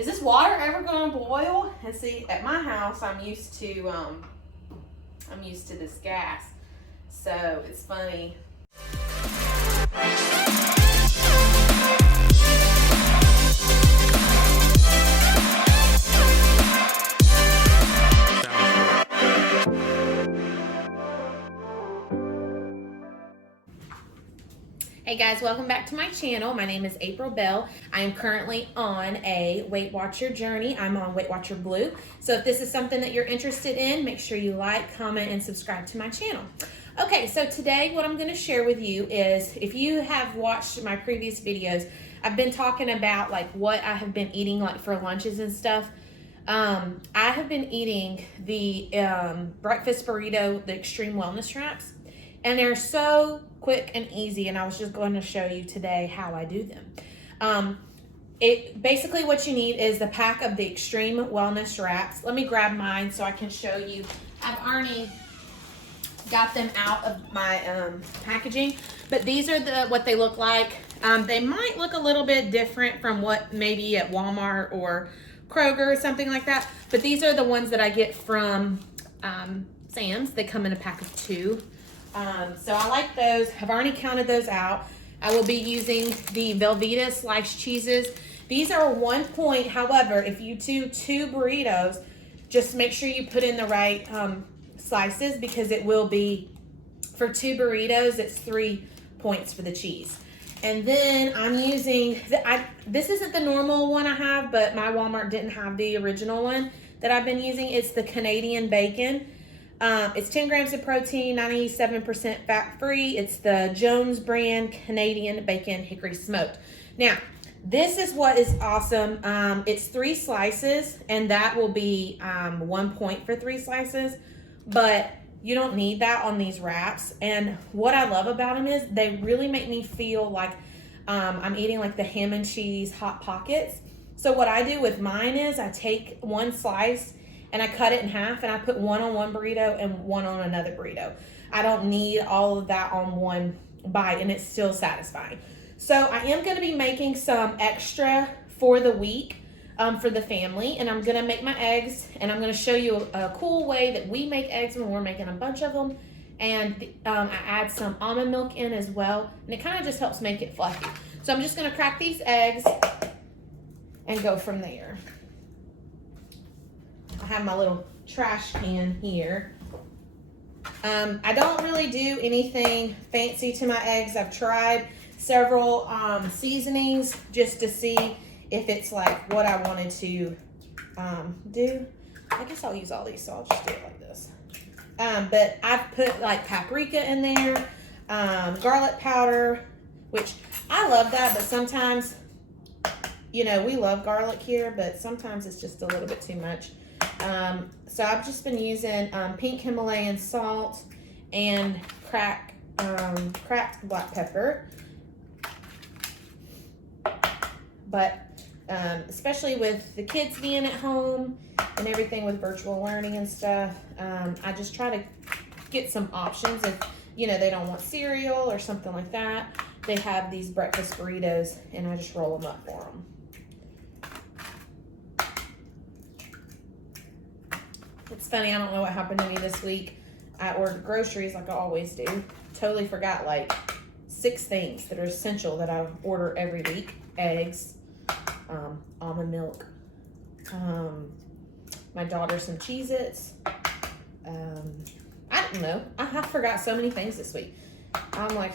is this water ever going to boil? And see, at my house, I'm used to this gas, so it's funny. Hey guys, welcome back to my channel. My name is April Bell. I am currently on a Weight Watcher journey. I'm on Weight Watcher Blue. So if this is something that you're interested in, make sure you like, comment, and subscribe to my channel. Okay, so today what I'm going to share with you is, if you have watched my previous videos, I've been talking about like what I have been eating like for lunches and stuff. I have been eating the breakfast burrito, the extreme wellness wraps, and they're so quick and easy, and I was just going to show you today how I do them. Basically what you need is the pack of the extreme wellness wraps. Let me grab mine so I can show you. I've already got them out of my packaging, but these are what they look like. They might look a little bit different from what maybe at Walmart or Kroger or something like that, but these are the ones that I get from Sam's. They come in a pack of 2. So I like those. I've already counted those out. I will be using the Velveeta sliced cheeses. These are 1 point. However, if you do 2 burritos, just make sure you put in the right slices, because it will be, for 2 burritos, it's 3 points for the cheese. And then I'm using, this isn't the normal one I have, but my Walmart didn't have the original one that I've been using. It's the Canadian bacon. It's 10 grams of protein, 97% fat-free. It's the Jones brand Canadian bacon hickory smoked. Now, this is what is awesome. It's 3 slices, and that will be 1 point for 3 slices, but you don't need that on these wraps. And what I love about them is they really make me feel like I'm eating like the ham and cheese Hot Pockets. So what I do with mine is I take 1 slice and I cut it in half, and I put 1 on one burrito and 1 on another burrito. I don't need all of that on one bite, and it's still satisfying. So I am gonna be making some extra for the week for the family, and I'm gonna make my eggs, and I'm gonna show you a cool way that we make eggs when we're making a bunch of them. And I add some almond milk in as well, and it kind of just helps make it fluffy. So I'm just gonna crack these eggs and go from there. I have my little trash can here. I don't really do anything fancy to my eggs. I've tried several seasonings just to see if it's like what I wanted to do. I guess I'll use all these, so I'll just do it like this. But I've put like paprika in there, garlic powder, which I love that, but sometimes, you know, we love garlic here, but sometimes it's just a little bit too much. So I've just been using pink Himalayan salt and cracked black pepper. But especially with the kids being at home and everything with virtual learning and stuff, I just try to get some options. If, you know, they don't want cereal or something like that, they have these breakfast burritos, and I just roll them up for them. It's funny, I don't know what happened to me this week. I ordered groceries like I always do. Totally forgot like 6 things that are essential that I order every week. Eggs, almond milk, my daughter some Cheez-Its. I don't know. I forgot so many things this week. I'm like,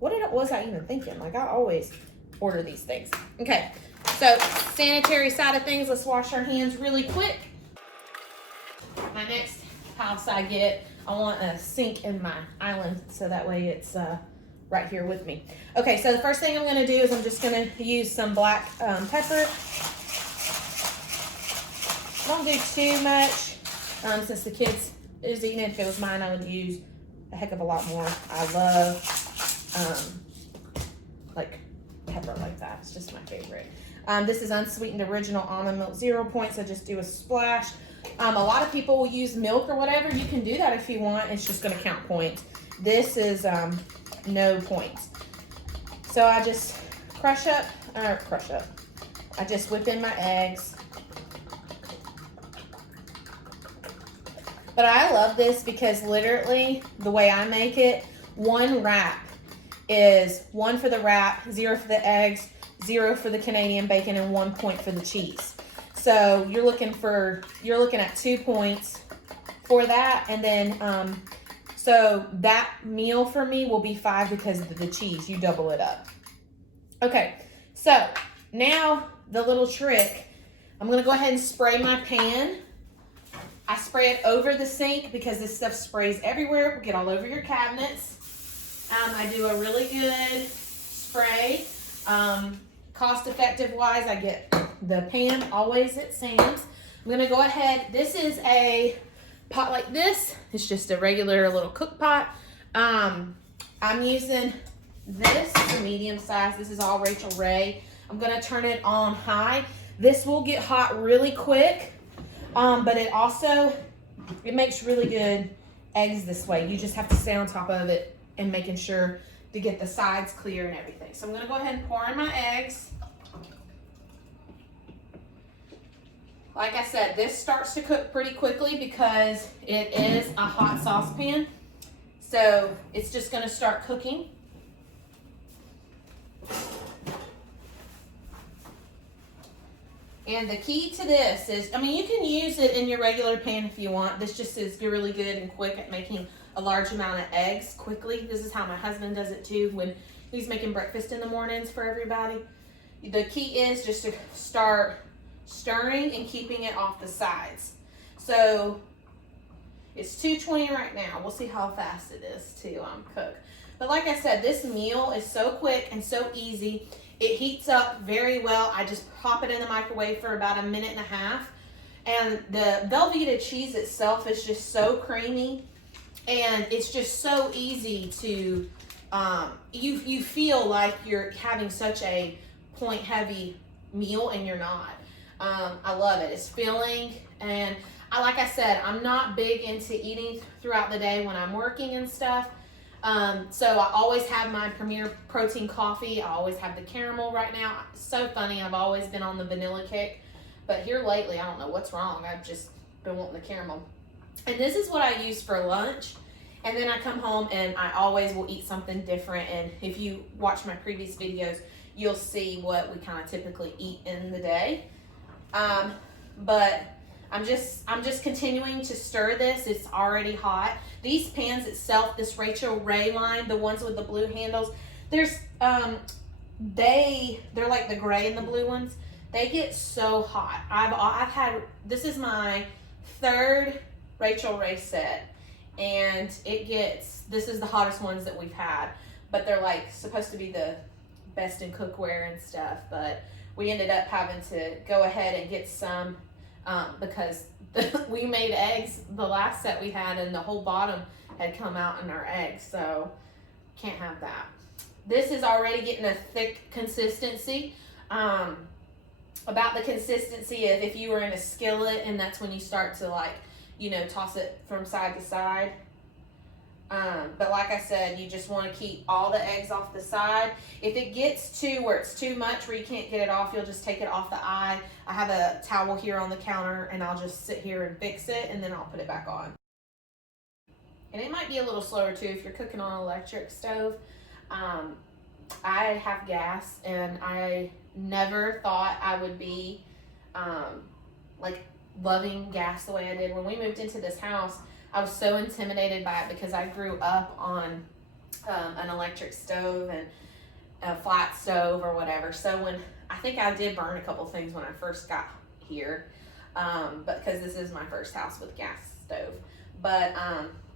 what was I even thinking? Like, I always order these things. Okay, so sanitary side of things, let's wash our hands really quick. My next house I get, I want a sink in my island, so that way it's right here with me. Okay, so the first thing I'm going to do is I'm just going to use some black pepper. Don't do too much, since the kids is eating it. If it was mine, I would use a heck of a lot more. I love like pepper like that. It's just my favorite. This is unsweetened original almond milk, 0 points. I just do a splash. A lot of people will use milk or whatever. You can do that if you want. It's just going to count points. This is no points. So I just crush I just whip in my eggs. But I love this because literally the way I make it, one wrap is 1 for the wrap, 0 for the eggs, 0 for the Canadian bacon, and 1 point for the cheese. So you're looking at 2 points for that. And then, so that meal for me will be 5 because of the cheese. You double it up. Okay, so now the little trick, I'm gonna go ahead and spray my pan. I spray it over the sink because this stuff sprays everywhere. It will get all over your cabinets. I do a really good spray. Cost effective wise, I get the pan always at Sam's. I'm gonna go ahead. This is a pot like this. It's just a regular little cook pot. I'm using this, a medium size. This is all Rachel Ray. I'm gonna turn it on high. This will get hot really quick. But it makes really good eggs this way. You just have to stay on top of it and making sure to get the sides clear and everything. So I'm gonna go ahead and pour in my eggs. Like I said, this starts to cook pretty quickly because it is a hot saucepan. So it's just gonna start cooking. And the key to this is, I mean, you can use it in your regular pan if you want. This just is really good and quick at making a large amount of eggs quickly. This is how my husband does it too when he's making breakfast in the mornings for everybody. The key is just to start stirring and keeping it off the sides. So it's 220 right now. We'll see how fast it is to cook. But like I said, this meal is so quick and so easy. It heats up very well. I just pop it in the microwave for about 1.5 minutes. And the Velveeta cheese itself is just so creamy. And it's just so easy to, you feel like you're having such a point heavy meal and you're not. I love it. It's filling. And like I said, I'm not big into eating throughout the day when I'm working and stuff. So I always have my Premier Protein coffee. I always have the caramel right now. It's so funny. I've always been on the vanilla kick, but here lately, I don't know what's wrong. I've just been wanting the caramel. And this is what I use for lunch. And then I come home and I always will eat something different. And if you watch my previous videos, you'll see what we kind of typically eat in the day. But I'm just continuing to stir this. It's already hot. These pans itself, this Rachel Ray line, the ones with the blue handles, they're like the gray and the blue ones. They get so hot. I've had, this is my 3rd Rachel Ray set, and this is the hottest ones that we've had, but they're like supposed to be the best in cookware and stuff, but we ended up having to go ahead and get some because we made eggs the last set we had and the whole bottom had come out in our eggs, so can't have that. This is already getting a thick consistency. About the consistency of if you were in a skillet and that's when you start to toss it from side to side. But like I said, you just want to keep all the eggs off the side. If it gets to where it's too much, where you can't get it off, you'll just take it off the eye. I have a towel here on the counter and I'll just sit here and fix it and then I'll put it back on. And it might be a little slower too if you're cooking on an electric stove. I have gas and I never thought I would be loving gas the way I did. When we moved into this house, I was so intimidated by it because I grew up on an electric stove and a flat stove or whatever. So I think I did burn a couple things when I first got here, but because this is my first house with gas stove. But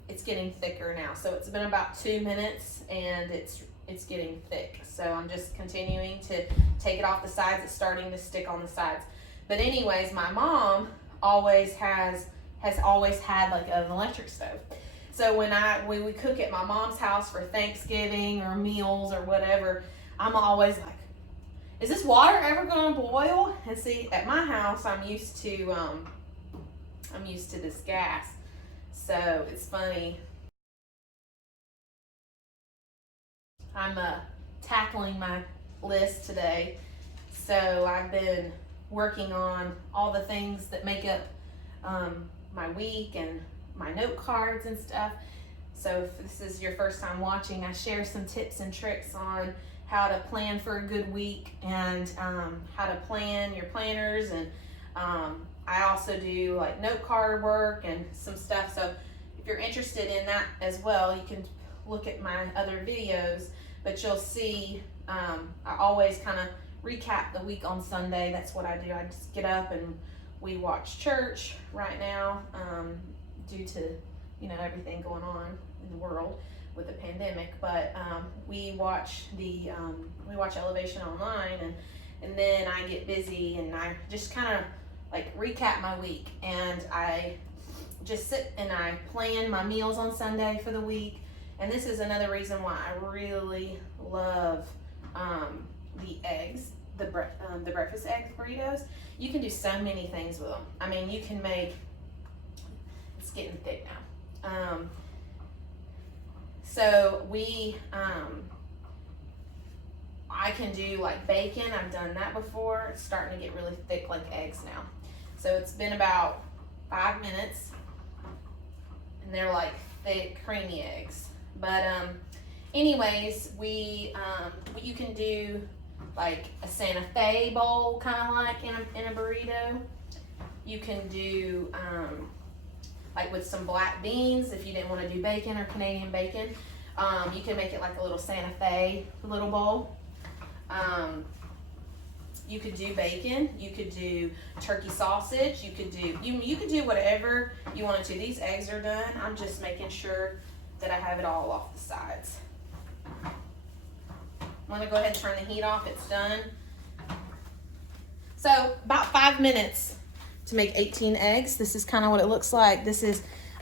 it's getting thicker now. So it's been about 2 minutes and it's getting thick. So I'm just continuing to take it off the sides. It's starting to stick on the sides. But anyways, my mom has always had like an electric stove. So when we cook at my mom's house for Thanksgiving or meals or whatever, I'm always like, is this water ever gonna boil? And see, at my house, I'm used to this gas. So it's funny. I'm tackling my list today. So I've been working on all the things that make up my week and my note cards and stuff. So if this is your first time watching, I share some tips and tricks on how to plan for a good week and how to plan your planners, and I also do like note card work and some stuff. So if you're interested in that as well, you can look at my other videos, but you'll see I always kind of recap the week on Sunday. That's what I do. I just get up and we watch church right now due to, you know, everything going on in the world with the pandemic, but we watch Elevation online, and then I get busy and I just kind of like recap my week, and I just sit and I plan my meals on Sunday for the week. And this is another reason why I really love the eggs, the breakfast egg burritos. You can do so many things with them. I mean, you can make, it's getting thick now. So I can do like bacon. I've done that before. It's starting to get really thick like eggs now. So it's been about 5 minutes and they're like thick, creamy eggs. But anyways, you can do like a Santa Fe bowl, kind of like in a burrito. You can do like with some black beans if you didn't want to do bacon or Canadian bacon. You can make it like a little Santa Fe little bowl. You could do bacon, you could do turkey sausage, you could do whatever you wanted to. These eggs are done. I'm just making sure that I have it all off the sides. I'm gonna go ahead and turn the heat off. It's done. So about 5 minutes to make 18 eggs. This is kind of what it looks like.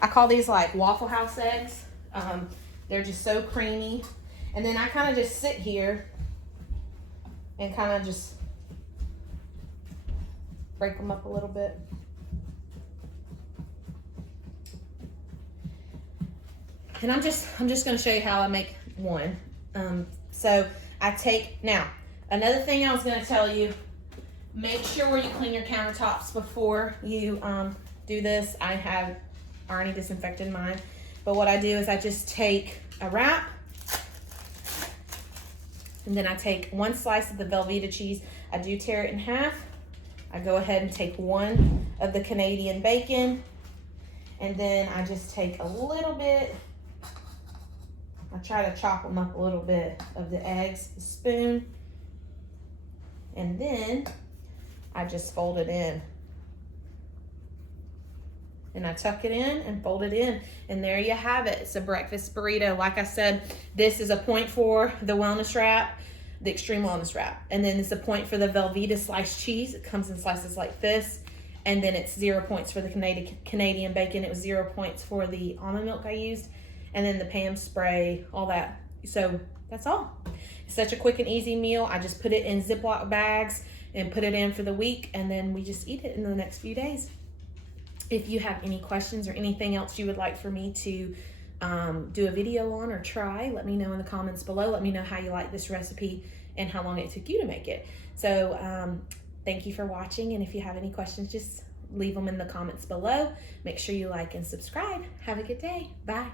I call these like Waffle House eggs. They're just so creamy. And then I kind of just sit here and kind of just break them up a little bit. And I'm just going to show you how I make one. So I take, now, another thing I was going to tell you, make sure you clean your countertops before you do this. I have already disinfected mine. But what I do is I just take a wrap, and then I take one slice of the Velveeta cheese. I do tear it in half. I go ahead and take one of the Canadian bacon, and then I just take a little bit, I try to chop them up a little bit, of the eggs, a spoon, and then I just fold it in. And I tuck it in and fold it in, and there you have it. It's a breakfast burrito. Like I said, this is a point for the wellness wrap, the extreme wellness wrap, and then it's a point for the Velveeta sliced cheese. It comes in slices like this, and then it's 0 points for the Canadian bacon. It was 0 points for the almond milk I used, and then the Pam spray, all that. So that's all. It's such a quick and easy meal. I just put it in Ziploc bags and put it in for the week, and then we just eat it in the next few days. If you have any questions or anything else you would like for me to do a video on or try, let me know in the comments below. Let me know how you like this recipe and how long it took you to make it. So thank you for watching, and if you have any questions, just leave them in the comments below. Make sure you like and subscribe. Have a good day. Bye.